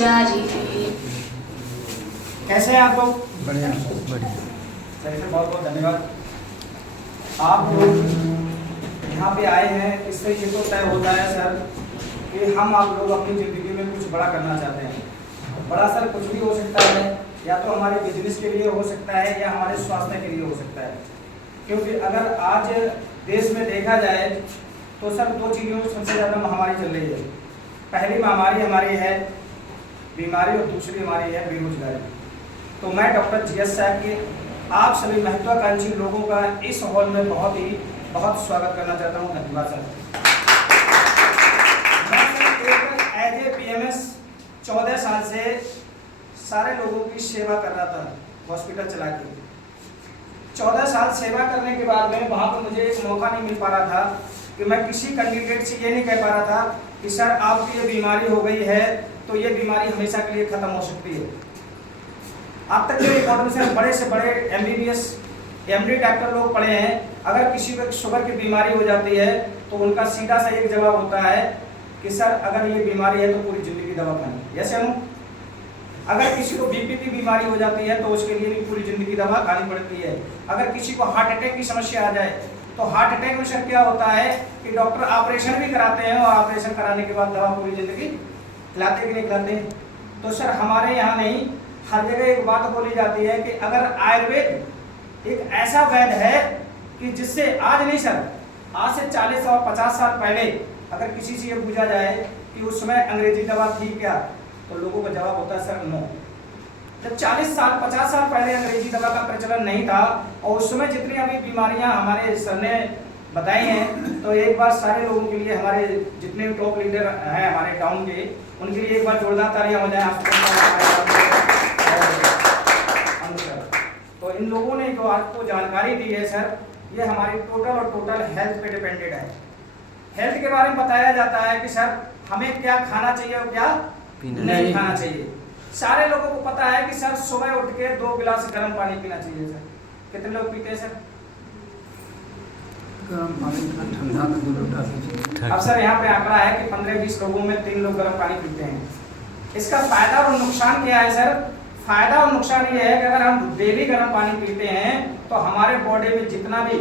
पुजारी। कैसे हैं आप लोग? बढ़िया बढ़िया। चलिए बहुत बहुत धन्यवाद। आप लोग यहाँ पे आए हैं, इससे ये तो तय होता है सर कि हम आप लोग अपनी ज़िंदगी में कुछ बड़ा करना चाहते हैं। बड़ा सर कुछ भी हो सकता है, या तो हमारे बिजनेस के लिए हो सकता है या हमारे स्वास्थ्य के लिए हो सकता है। क्योंकि अगर आज देश में देखा जाए तो सर दो चीज़ों सबसे ज़्यादा महामारी चल रही है। पहली महामारी हमारी है बीमारी और दूसरी हमारी है बेरोजगारी। तो मैं डॉक्टर जीएस साहब के आप सभी महत्वाकांक्षी लोगों का इस हॉल में बहुत स्वागत करना चाहता हूँ। धन्यवाद सर। मैं सर एज ए पीएमएस 14 साल से सारे लोगों की सेवा कर रहा था, हॉस्पिटल चला के। 14 साल सेवा करने के बाद में वहाँ पर मुझे एक मौका नहीं मिल पा रहा था कि मैं किसी कैंडिडेट से ये नहीं कह पा रहा था कि सर आपकी ये बीमारी हो गई है तो ये बीमारी हमेशा के लिए ख़त्म हो सकती है। आप तक के रिकॉर्ड में से बड़े एमबीबीएस एमडी डॉक्टर लोग पढ़े हैं। अगर किसी को शुगर की बीमारी हो जाती है तो उनका सीधा सा एक जवाब होता है कि सर अगर ये बीमारी है तो पूरी ज़िंदगी दवा खानी। जैसे हम अगर किसी को बीपी की बीमारी हो जाती है तो उसके लिए भी पूरी ज़िंदगी दवा खानी पड़ती है। अगर किसी को हार्ट अटैक की समस्या आ जाए तो हार्ट अटैक में सर क्या होता है कि डॉक्टर ऑपरेशन भी कराते हैं और ऑपरेशन कराने के बाद दवा पूरी ज़िंदगी खिलाते कि नहीं खिलाते। तो सर हमारे यहाँ नहीं, हर जगह एक बात बोली जाती है कि अगर आयुर्वेद एक ऐसा वैद्य है कि जिससे आज नहीं सर, आज से 40 और 50 साल पहले अगर किसी से ये पूछा जाए कि उस समय अंग्रेजी दवा थी क्या, तो लोगों का जवाब होता है सर नो। जब 40 साल 50 साल पहले अंग्रेजी दवा का प्रचलन नहीं था और उस समय जितनी अभी बीमारियां हमारे सर ने बताई हैं, तो एक बार सारे लोगों के लिए, हमारे जितने भी टॉप लीडर हैं हमारे टाउन के, उनके लिए एक बार जोरदार तालियां हो जाए। तो इन लोगों ने जो आपको जानकारी दी है सर, ये हमारी टोटल हेल्थ पे डिपेंडेड है। हेल्थ के बारे में बताया जाता है कि सर हमें क्या खाना चाहिए और क्या नहीं खाना चाहिए। सारे लोगों को पता है कि सर सुबह उठ के 2 गिलास गर्म पानी पीना चाहिए। सर कितने लोग पीते हैं सर? गर्म पानी ठंडा में 2 लोटा। अब सर यहाँ पे आंकड़ा है कि 15-20 लोगों में 3 लोग गर्म पानी पीते हैं। इसका फायदा और नुकसान क्या है सर? फायदा और नुकसान ये है कि अगर हम डेली गर्म पानी पीते हैं तो हमारे बॉडी में जितना भी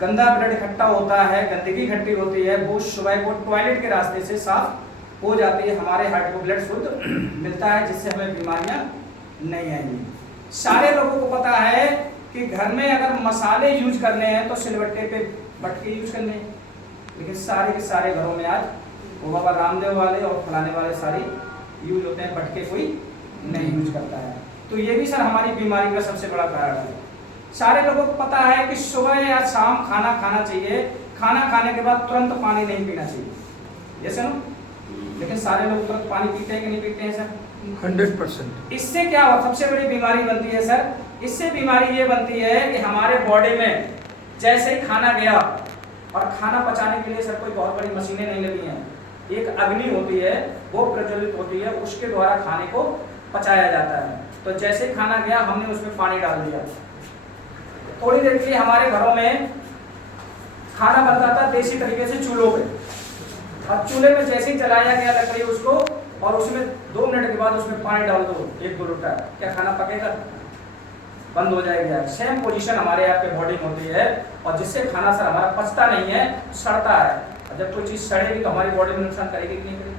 गंदा ब्लड इकट्ठा होता है, गंदगी इकट्ठी होती है, वो सुबह को टॉयलेट के रास्ते से साफ हो जाती है। हमारे हार्ट को ब्लड शुद्ध मिलता है, जिससे हमें बीमारियां नहीं आएंगी। सारे लोगों को पता है कि घर में अगर मसाले यूज करने हैं तो सिलबट्टे पे बटके यूज करने हैं, लेकिन सारे के सारे घरों में आज वो बाबा रामदेव वाले और फलाने वाले सारे यूज होते हैं, बटके कोई नहीं यूज करता है। तो ये भी सर हमारी बीमारी का सबसे बड़ा कारण है। सारे लोगों को पता है कि सुबह या शाम खाना खाना चाहिए, खाना खाने के बाद तुरंत पानी नहीं पीना चाहिए, जैसे ना, लेकिन सारे लोग तुरंत पानी पीते हैं कि नहीं पीते हैं सर? 100%। इससे क्या हुआ? सबसे बड़ी बीमारी बनती है सर, इससे बीमारी ये बनती है कि हमारे बॉडी में जैसे ही खाना गया, और खाना पचाने के लिए सर कोई बहुत बड़ी मशीनें नहीं लगी हैं, एक अग्नि होती है वो प्रज्वलित होती है, उसके द्वारा खाने को पचाया जाता है। तो जैसे ही खाना गया हमने उसमें पानी डाल दिया। थोड़ी देर के लिए हमारे घरों में खाना बनता था देसी तरीके से चूल्हों पे, और चूल्हे में जैसे ही जलाया गया लकड़ी उसको, और उसमें 2 मिनट के बाद उसमें पानी डाल दो 1-2 लोटा, क्या खाना पकेगा? बंद हो जाएगा। सेम पोजीशन हमारे यहाँ पे बॉडी में होती है, और जिससे खाना सर हमारा पचता नहीं है, सड़ता है। और जब कोई चीज़ सड़ेगी तो हमारी बॉडी में नुकसान करेगी कि नहीं करेगी?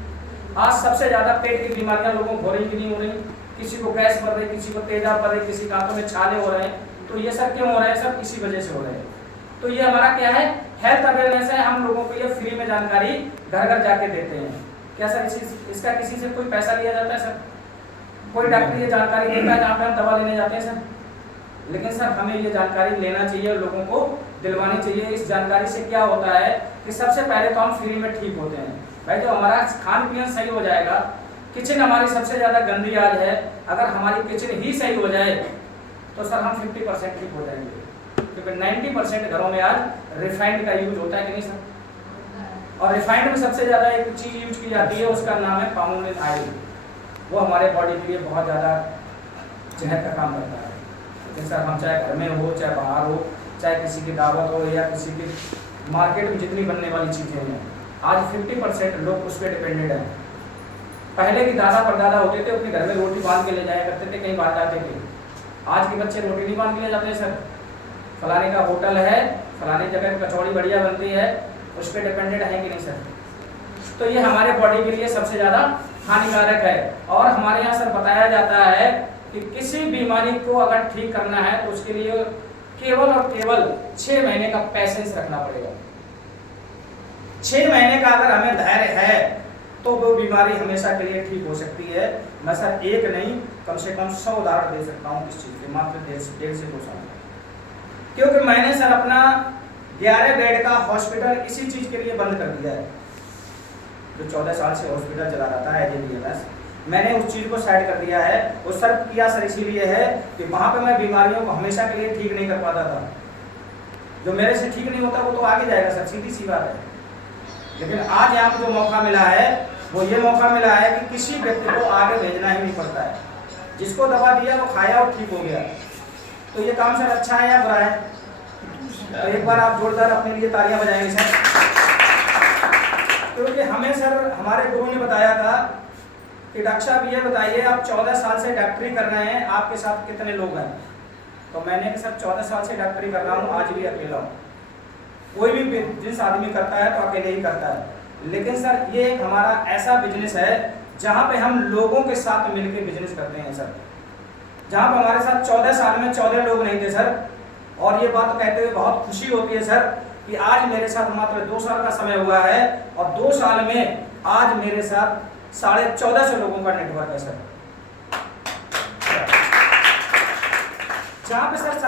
आज सबसे ज़्यादा पेट की बीमारियाँ लोगों को हो रही कि नहीं हो रही? किसी को गैस बढ़ रही, किसी को तेजाब बढ़ रही, किसी के हाथों में छाले हो रहे हैं। तो ये सब क्यों हो रहा है सर? इसी वजह से हो रहे हैं। तो ये हमारा क्या है? हेल्थ अवेयरनेस है। हम लोगों को ये फ्री में जानकारी घर घर जाके देते हैं। क्या सर इसका किसी से कोई पैसा लिया जाता है सर? कोई डॉक्टर ये जानकारी देता है जहाँ पे हम दवा लेने जाते हैं सर? लेकिन सर हमें ये जानकारी लेना चाहिए और लोगों को दिलवानी चाहिए। इस जानकारी से क्या होता है कि सबसे पहले तो हम फ्री में ठीक होते हैं भाई। जो हमारा खान पीन सही हो जाएगा, किचन हमारी सबसे ज़्यादा गंदी आज है, अगर हमारी किचन ही सही हो जाए तो सर हम 50% ठीक हो जाएंगे। क्योंकि 90% घरों में आज रिफाइंड का यूज होता है कि नहीं सर? और रिफाइंड में सबसे ज़्यादा एक चीज़ यूज की जाती है, उसका नाम है पाम ऑयल। वो हमारे बॉडी के लिए बहुत ज़्यादा जहर का काम करता है। जैसे हम चाहे घर में हो, चाहे बाहर हो, चाहे किसी की दावत हो या किसी की मार्केट में जितनी बनने वाली चीज़ें हैं, आज 50% लोग उस पर डिपेंडेड हैं। पहले के दादा परदादा होते थे, अपने घर में रोटी बांध के ले जाया करते थे, कहीं बाहर जाते थे। आज के बच्चे रोटी नहीं बांध के ले जाते हैं सर। फलाने का होटल है, फलाने जगह कचौड़ी बढ़िया बनती है, उस पर डिपेंडेंट है कि नहीं सर? तो ये हमारे बॉडी के लिए सबसे ज़्यादा हानिकारक है। और हमारे यहाँ सर बताया जाता है कि किसी बीमारी को अगर ठीक करना है तो उसके लिए केवल और केवल 6 महीने का पेशेंस रखना पड़ेगा। 6 महीने का अगर हमें धैर्य है तो वो बीमारी हमेशा के लिए ठीक हो सकती है। मैं सर एक नहीं, कम से कम 100 उदाहरण दे सकता हूँ इस चीज़ के, मात्र 1.5 से 2 साल। क्योंकि मैंने सर अपना 11 बेड का हॉस्पिटल इसी चीज़ के लिए बंद कर दिया है। जो 14 साल से हॉस्पिटल चला रहा था एज ए BMS, मैंने उस चीज़ को साइड कर दिया है। वो सर किया सर इसीलिए है कि वहाँ पे मैं बीमारियों को हमेशा के लिए ठीक नहीं कर पाता था। जो मेरे से ठीक नहीं होता वो तो आगे जाएगा सर, सीधी सी बात है। लेकिन आज यहाँ पे जो मौका मिला है वो ये मौका मिला है कि किसी व्यक्ति को आगे भेजना ही नहीं पड़ता है। जिसको दवा दिया वो खाया और ठीक हो गया। तो ये काम सर अच्छा है या बुरा है? तो एक बार आप जोरदार अपने लिए तालियां बजाएंगे सर। क्योंकि हमें सर हमारे गुरु ने बताया था कि डॉक्टर साहब ये बताइए, आप 14 साल से डॉक्टरी कर रहे हैं, आपके साथ कितने लोग हैं? तो मैंने सर 14 साल से डॉक्टरी कर रहा हूँ, आज भी अकेला हूँ। कोई भी जिस आदमी करता है तो अकेले ही करता है। लेकिन सर ये एक हमारा ऐसा बिजनेस है जहाँ पे हम लोगों के साथ मिलकर बिजनेस करते हैं सर। जहाँ पे हमारे साथ 14 साल में 14 लोग नहीं थे सर। और ये बात कहते हुए बहुत खुशी होती है सर कि आज मेरे साथ मात्र 2 साल का समय हुआ है और 2 साल में आज मेरे साथ 1450 लोगों का नेटवर्क है सर। जहाँ पे सर